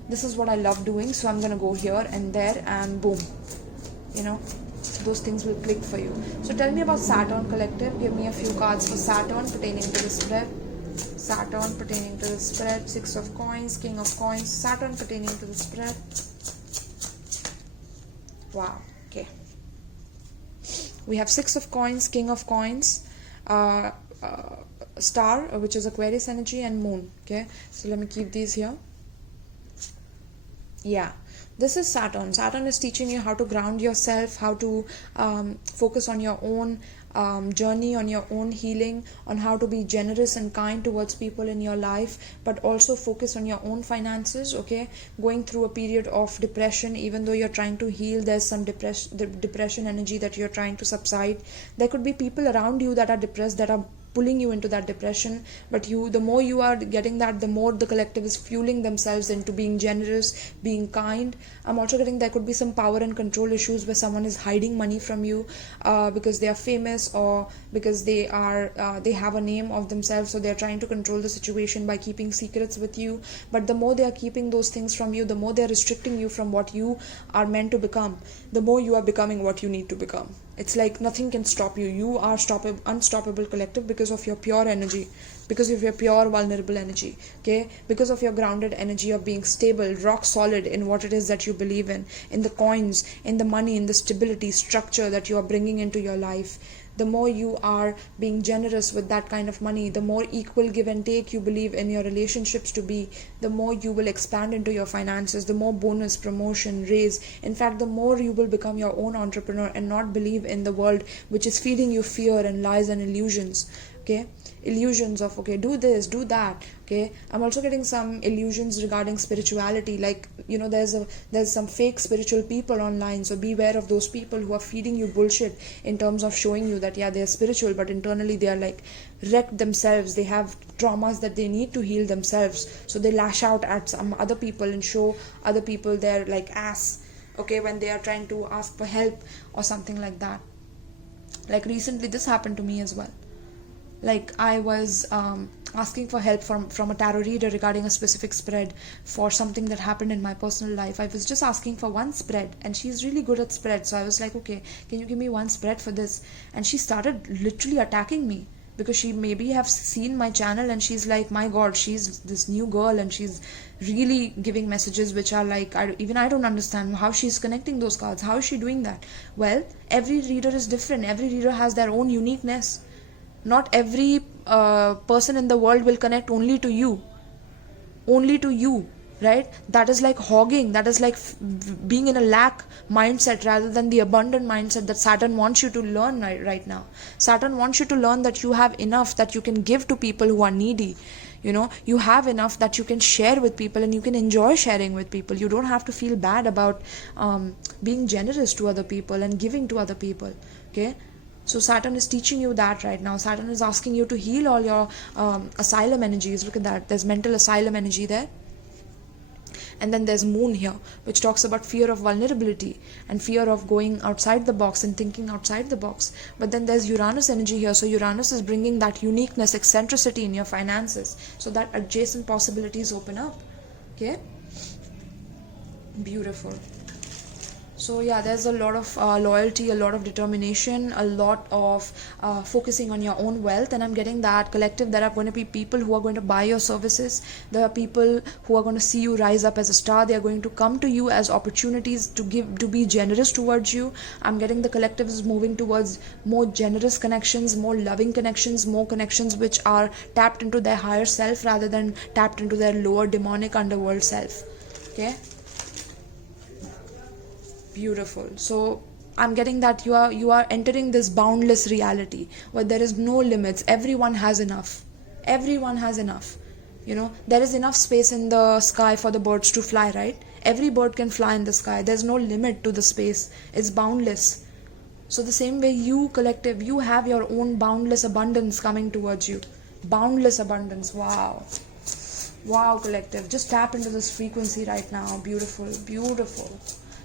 this is what I love doing, so I'm gonna go here and there, and boom, those things will click for you. So tell me about Saturn, collective. Give me a few cards for Saturn pertaining to the spread. Saturn pertaining to the spread. 6 of coins, King of coins. Saturn pertaining to the spread. Wow. Okay, we have 6 of coins, King of coins, star, which is Aquarius energy, and moon. Okay, so let me keep these here. Yeah, this is Saturn. Saturn is teaching you how to ground yourself, how to focus on your own journey, on your own healing, on how to be generous and kind towards people in your life, but also focus on your own finances. Okay, going through a period of depression, even though you're trying to heal, there's some depression energy that you're trying to subside. There could be people around you that are depressed, that are pulling you into that depression, but the more you are getting that, the more the collective is fueling themselves into being generous, being kind. I'm also getting there could be some power and control issues where someone is hiding money from you because they are famous, or because they have a name of themselves, so they're trying to control the situation by keeping secrets with you. But the more they are keeping those things from you, the more they're restricting you from what you are meant to become, the more you are becoming what you need to become. It's like nothing can stop you. You are unstoppable, collective, because of your pure energy, because of your pure vulnerable energy. Okay, because of your grounded energy of being stable, rock solid in what it is that you believe in the coins, in the money, in the stability, structure that you are bringing into your life. The more you are being generous with that kind of money, the more equal give and take you believe in your relationships to be, the more you will expand into your finances, the more bonus, promotion, raise. In fact, the more you will become your own entrepreneur and not believe in the world which is feeding you fear and lies and illusions. Okay, illusions of, okay, do this, do that. Okay, I'm also getting some illusions regarding spirituality, like there's some fake spiritual people online, so beware of those people who are feeding you bullshit in terms of showing you that they're spiritual, but internally they are like wrecked themselves. They have traumas that they need to heal themselves, so they lash out at some other people and show other people their like ass, okay, when they are trying to ask for help or something like that. Like recently this happened to me as well. Like I was asking for help from a tarot reader regarding a specific spread for something that happened in my personal life. I was just asking for one spread, and she's really good at spreads. So I was like, okay, can you give me one spread for this? And she started literally attacking me, because she maybe have seen my channel and she's like, my god, she's this new girl and she's really giving messages which are like, I don't understand how she's connecting those cards. How is she doing that? Well, every reader is different. Every reader has their own uniqueness. Not every person in the world will connect only to you, right? That is like hogging. That is like being in a lack mindset rather than the abundant mindset that Saturn wants you to learn right now. Saturn wants you to learn that you have enough that you can give to people who are needy. You have enough that you can share with people, and you can enjoy sharing with people. You don't have to feel bad about being generous to other people and giving to other people. Okay, so Saturn is teaching you that right now. Saturn is asking you to heal all your asylum energies. Look at that, there's mental asylum energy there. And then there's Moon here, which talks about fear of vulnerability and fear of going outside the box and thinking outside the box. But then there's Uranus energy here. So Uranus is bringing that uniqueness, eccentricity in your finances, so that adjacent possibilities open up. Okay, beautiful. So yeah, there's a lot of loyalty, a lot of determination, a lot of focusing on your own wealth. And I'm getting that collective, there are going to be people who are going to buy your services. There are people who are going to see you rise up as a star. They are going to come to you as opportunities to be generous towards you. I'm getting the collective is moving towards more generous connections, more loving connections, more connections which are tapped into their higher self rather than tapped into their lower demonic underworld self. Okay, beautiful. So I'm getting that you are entering this boundless reality where there is no limits. Everyone has enough. There is enough space in the sky for the birds to fly, right? Every bird can fly in the sky. There's no limit to the space. It's boundless. So the same way, you collective, you have your own boundless abundance coming towards you. Boundless abundance. Wow, collective, just tap into this frequency right now. Beautiful.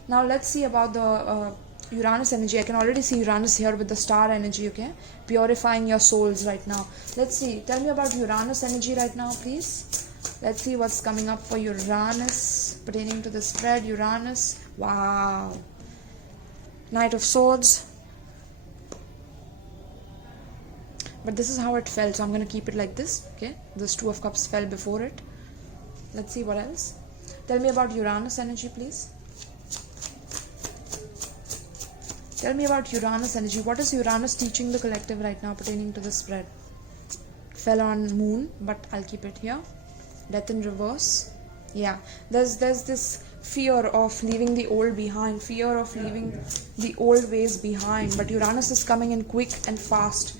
Now let's see about the Uranus energy. I can already see Uranus here with the star energy, okay? Purifying your souls right now. Let's see. Tell me about Uranus energy right now, please. Let's see what's coming up for Uranus pertaining to the spread. Uranus. Wow. Knight of Swords. But this is how it fell, so I'm going to keep it like this, okay? This Two of Cups fell before it. Let's see what else. Tell me about Uranus energy, please. Tell me about Uranus energy. What is Uranus teaching the collective right now pertaining to the spread? Fell on Moon, but I'll keep it here. Death in reverse. Yeah, there's this fear of leaving the old behind, fear of leaving the old ways behind. But Uranus is coming in quick and fast.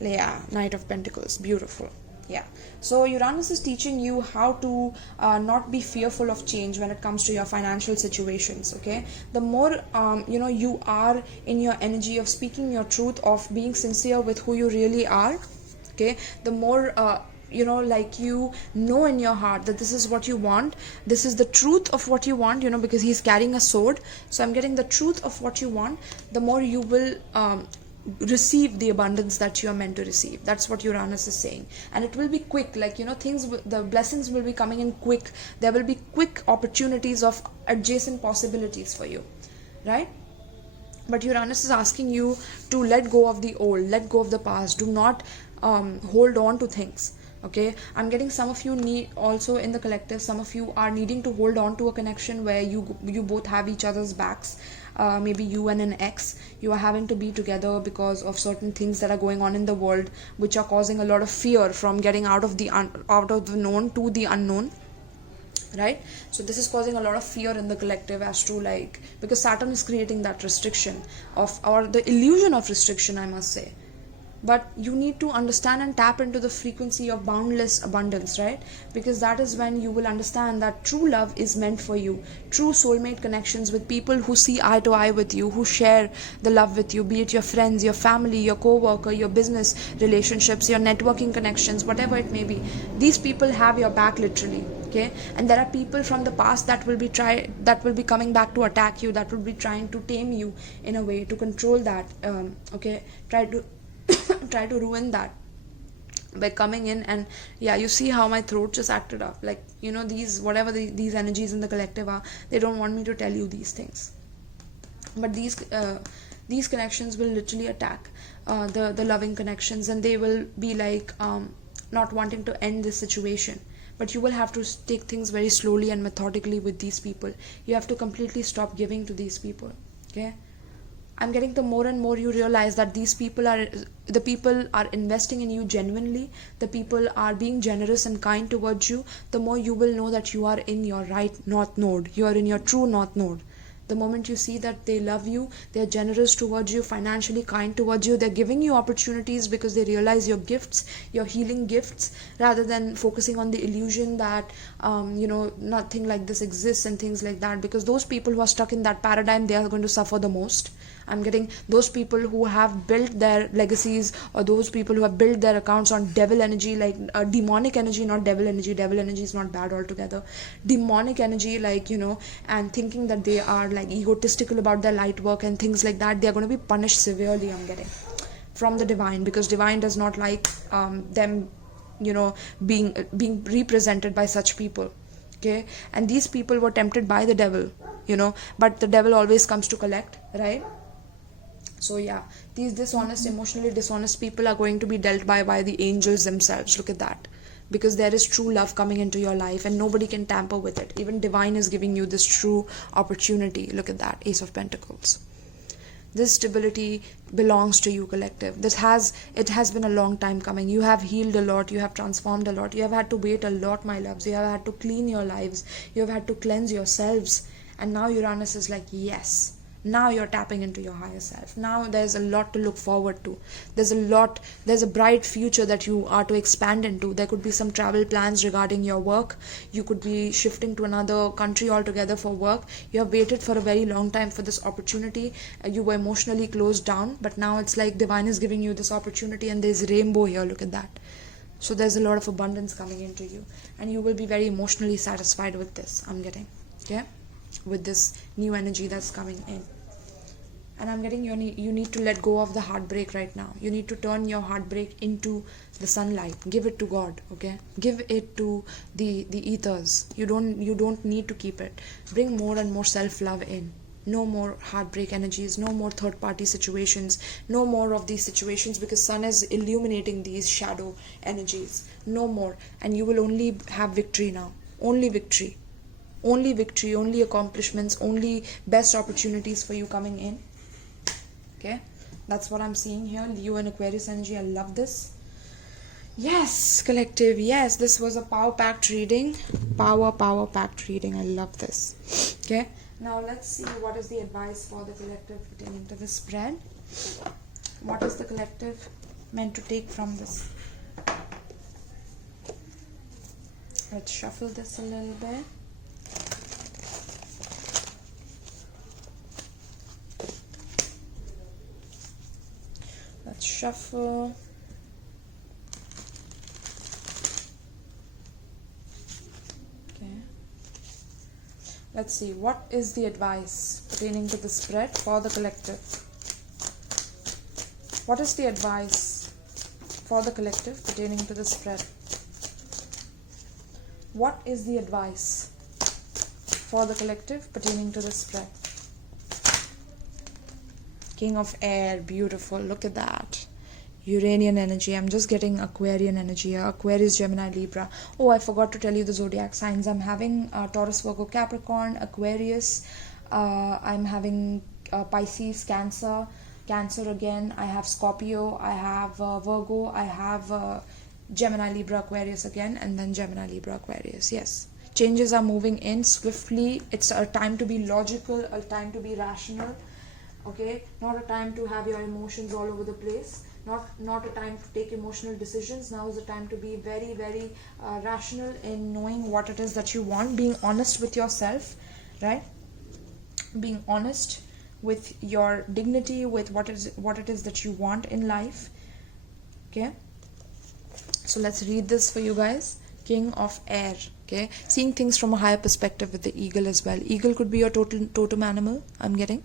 Yeah, Knight of Pentacles. Beautiful. Yeah, so Uranus is teaching you how to not be fearful of change when it comes to your financial situations. Okay, the more you are in your energy of speaking your truth, of being sincere with who you really are, okay, the more like you know in your heart that this is what you want, this is the truth of what you want, because he's carrying a sword. So I'm getting the truth of what you want. The more you will receive the abundance that you are meant to receive. That's what Uranus is saying. And it will be quick, like the blessings will be coming in quick. There will be quick opportunities of adjacent possibilities for you, right? But Uranus is asking you to let go of the old, let go of the past. Do not hold on to things. Okay, I'm getting some of you need also in the collective, some of you are needing to hold on to a connection where you both have each other's backs. Maybe you and an ex, you are having to be together because of certain things that are going on in the world, which are causing a lot of fear from getting out of the known to the unknown, right? So this is causing a lot of fear in the collective as to because Saturn is creating that restriction or the illusion of restriction, I must say. But you need to understand and tap into the frequency of boundless abundance, right? Because that is when you will understand that true love is meant for you. True soulmate connections with people who see eye to eye with you, who share the love with you, be it your friends, your family, your co-worker, your business relationships, your networking connections, whatever it may be. These people have your back literally, okay? And there are people from the past that will be coming back to attack you, that will be trying to tame you in a way, to control that, okay? Try to ruin that by coming in. And yeah, you see how my throat just acted up, these energies in the collective are, they don't want me to tell you these things, but these connections will literally attack the loving connections, and they will be not wanting to end this situation. But you will have to take things very slowly and methodically with these people. You have to completely stop giving to these people, okay? I'm getting the more and more you realize that the people are investing in you genuinely, the people are being generous and kind towards you, the more you will know that you are in your right north node, you are in your true north node, The moment you see that they love you, they're generous towards you, financially kind towards you, they're giving you opportunities because they realize your gifts, your healing gifts, rather than focusing on the illusion that nothing like this exists and things like that. Because those people who are stuck in that paradigm, they are going to suffer the most. I'm getting those people who have built their legacies, or those people who have built their accounts on devil energy, like demonic energy, not devil energy. Devil energy is not bad altogether. Demonic energy, and thinking that they are like egotistical about their light work and things like that, they are going to be punished severely, I'm getting, from the divine, because divine does not like them being represented by such people. Okay, and these people were tempted by the devil, but the devil always comes to collect, right? So yeah, these dishonest, emotionally dishonest people are going to be dealt by the angels themselves. Look at that. Because there is true love coming into your life and nobody can tamper with it. Even divine is giving you this true opportunity. Look at that, Ace of Pentacles. This stability belongs to you, collective. It has been a long time coming. You have healed a lot, you have transformed a lot, you have had to wait a lot, my loves. You have had to clean your lives, you have had to cleanse yourselves. And now Uranus is like, yes, now you're tapping into your higher self. Now there's a lot to look forward to. There's a bright future that you are to expand into. There could be some travel plans regarding your work. You could be shifting to another country altogether for work. You have waited for a very long time for this opportunity. You were emotionally closed down, but now it's like divine is giving you this opportunity, and there's rainbow here. Look at that. So there's a lot of abundance coming into you, and you will be very emotionally satisfied with this, I'm getting, okay, with this new energy that's coming in. And I'm getting you need to let go of the heartbreak right now. You need to turn your heartbreak into the sunlight. Give it to God, okay? Give it to the ethers. You don't need to keep it. Bring more and more self-love in. No more heartbreak energies, no more third-party situations, no more of these situations, because sun is illuminating these shadow energies. No more. And you will only have victory now. Only victory. Only victory, only accomplishments, only best opportunities for you coming in. Okay, that's what I'm seeing here. Leo and Aquarius energy. I love this. Yes, collective. Yes, this was a power-packed reading. Power-packed reading. I love this. Okay, now let's see what is the advice for the collective pertaining to the spread. What is the collective meant to take from this? Let's shuffle this a little bit. Let's shuffle. Okay. Let's see. What is the advice pertaining to the spread for the collective? What is the advice for the collective pertaining to the spread? What is the advice for the collective pertaining to the spread? King of Air, beautiful. Look at that. Uranian energy. I'm just getting Aquarian energy here. Aquarius, Gemini, Libra. Oh, I forgot to tell you the zodiac signs. I'm having Taurus, Virgo, Capricorn, Aquarius. I'm having Pisces, Cancer. Cancer again. I have Scorpio. I have Virgo. I have Gemini, Libra, Aquarius again. And then Gemini, Libra, Aquarius. Yes. Changes are moving in swiftly. It's a time to be logical. A time to be rational. Okay, not a time to have your emotions all over the place, not a time to take emotional decisions. Now is the time to be very, very rational in knowing what it is that you want, being honest with yourself, right? Being honest with your dignity, with what it is that you want in life. Okay, so let's read this for you guys. King of Air. Okay, seeing things from a higher perspective with the eagle as well. Eagle could be your totem animal, I'm getting.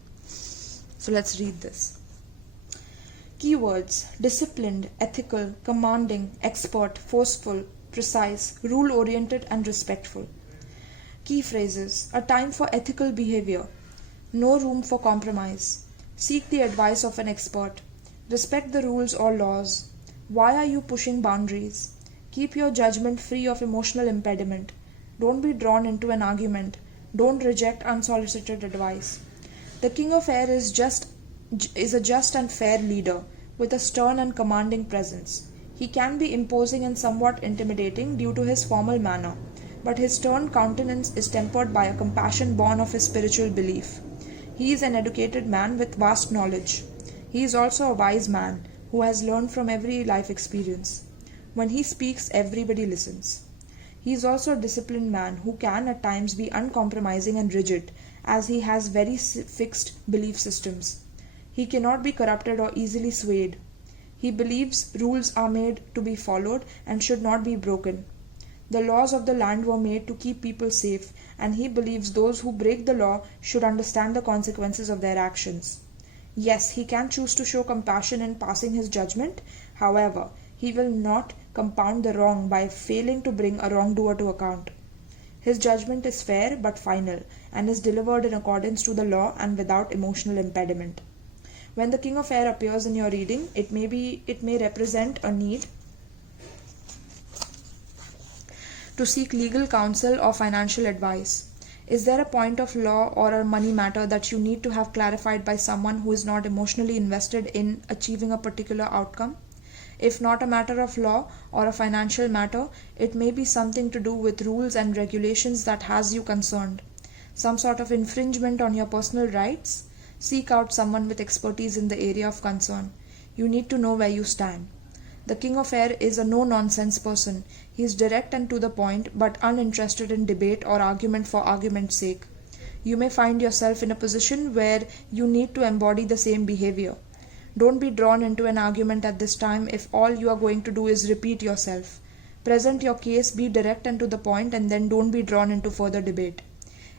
So let's read this. Keywords: disciplined, ethical, commanding, expert, forceful, precise, rule-oriented and respectful. Key phrases: a time for ethical behavior, no room for compromise, seek the advice of an expert, respect the rules or laws, why are you pushing boundaries, keep your judgment free of emotional impediment, don't be drawn into an argument, don't reject unsolicited advice. The King of Air is a just and fair leader with a stern and commanding presence. He can be imposing and somewhat intimidating due to his formal manner, but his stern countenance is tempered by a compassion born of his spiritual belief. He is an educated man with vast knowledge. He is also a wise man who has learned from every life experience. When he speaks, everybody listens. He is also a disciplined man who can at times be uncompromising and rigid, as he has very fixed belief systems. He cannot be corrupted or easily swayed. He believes rules are made to be followed and should not be broken. The laws of the land were made to keep people safe, and he believes those who break the law should understand the consequences of their actions. Yes, he can choose to show compassion in passing his judgment. However, he will not compound the wrong by failing to bring a wrongdoer to account. His judgment is fair but final, and is delivered in accordance to the law and without emotional impediment. When the King of Air appears in your reading, it may represent a need to seek legal counsel or financial advice. Is there a point of law or a money matter that you need to have clarified by someone who is not emotionally invested in achieving a particular outcome? If not a matter of law or a financial matter, it may be something to do with rules and regulations that has you concerned. Some sort of infringement on your personal rights? Seek out someone with expertise in the area of concern. You need to know where you stand. The King of Air is a no-nonsense person. He is direct and to the point, but uninterested in debate or argument for argument's sake. You may find yourself in a position where you need to embody the same behavior. Don't be drawn into an argument at this time if all you are going to do is repeat yourself. Present your case, be direct and to the point, and then don't be drawn into further debate.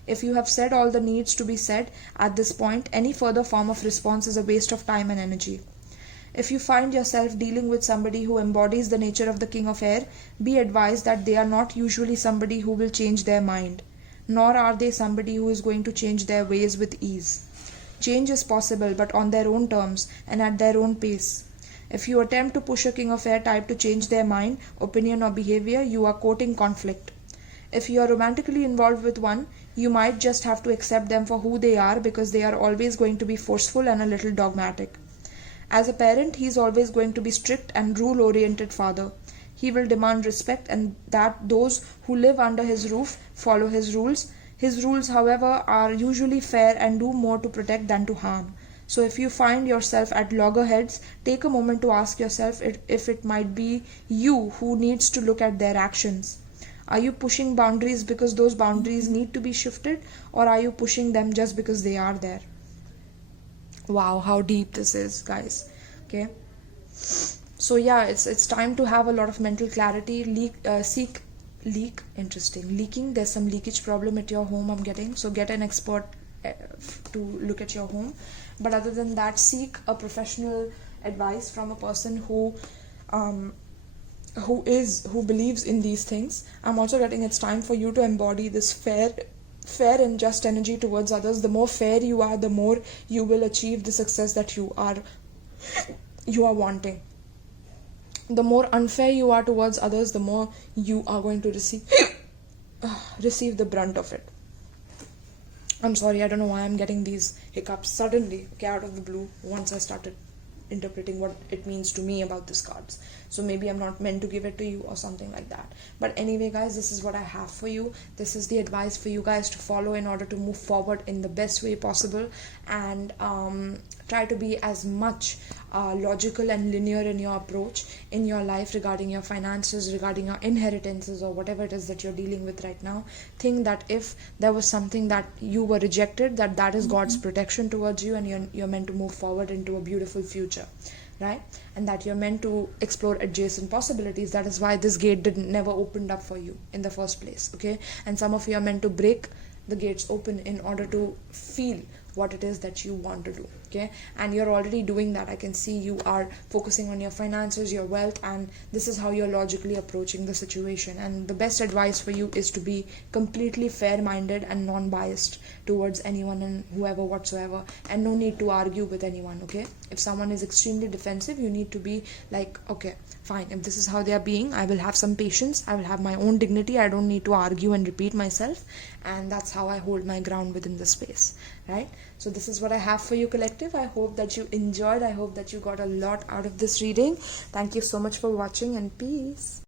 If you have said all that needs to be said at this point, any further form of response is a waste of time and energy. If you find yourself dealing with somebody who embodies the nature of the King of Air, be advised that they are not usually somebody who will change their mind, nor are they somebody who is going to change their ways with ease. Change is possible, but on their own terms and at their own pace. If you attempt to push a King of Air type to change their mind, opinion or behavior, you are courting conflict. If you are romantically involved with one, you might just have to accept them for who they are because they are always going to be forceful and a little dogmatic. As a parent, he is always going to be strict and rule-oriented father. He will demand respect and that those who live under his roof follow his rules. His rules, however, are usually fair and do more to protect than to harm. So if you find yourself at loggerheads, take a moment to ask yourself if it might be you who needs to look at their actions. Are you pushing boundaries because those boundaries need to be shifted, or are you pushing them just because they are there? Wow, how deep this is, guys. Okay, so yeah, it's time to have a lot of mental clarity. Leaking. There's some leakage problem at your home, I'm getting. So get an expert to look at your home. But other than that, seek a professional advice from a person who believes in these things. I'm also getting it's time for you to embody this fair and just energy towards others. The more fair you are, the more you will achieve the success that you are wanting. The more unfair you are towards others, the more you are going to receive the brunt of it. I'm sorry, I don't know why I'm getting these hiccups suddenly, out of the blue, once I started interpreting what it means to me about these cards. So maybe I'm not meant to give it to you or something like that. But anyway, guys, this is what I have for you. This is the advice for you guys to follow in order to move forward in the best way possible, and try to be as much logical and linear in your approach in your life regarding your finances, regarding your inheritances, or whatever it is that you're dealing with right now. Think that if there was something that you were rejected, that is God's protection towards you, and you're meant to move forward into a beautiful future, right? And that you're meant to explore adjacent possibilities. That is why this gate never opened up for you in the first place, okay? And some of you are meant to break the gates open in order to feel what it is that you want to do, okay? And you're already doing that. I can see you are focusing on your finances, your wealth, and this is how you're logically approaching the situation. And the best advice for you is to be completely fair-minded and non-biased towards anyone and whoever whatsoever, and no need to argue with anyone, okay? If someone is extremely defensive, you need to be like, okay, fine, if this is how they are being, I will have some patience, I will have my own dignity, I don't need to argue and repeat myself, and that's how I hold my ground within the space, right? So this is what I have for you, collective. I hope that you enjoyed. I hope that you got a lot out of this reading. Thank you so much for watching, and peace.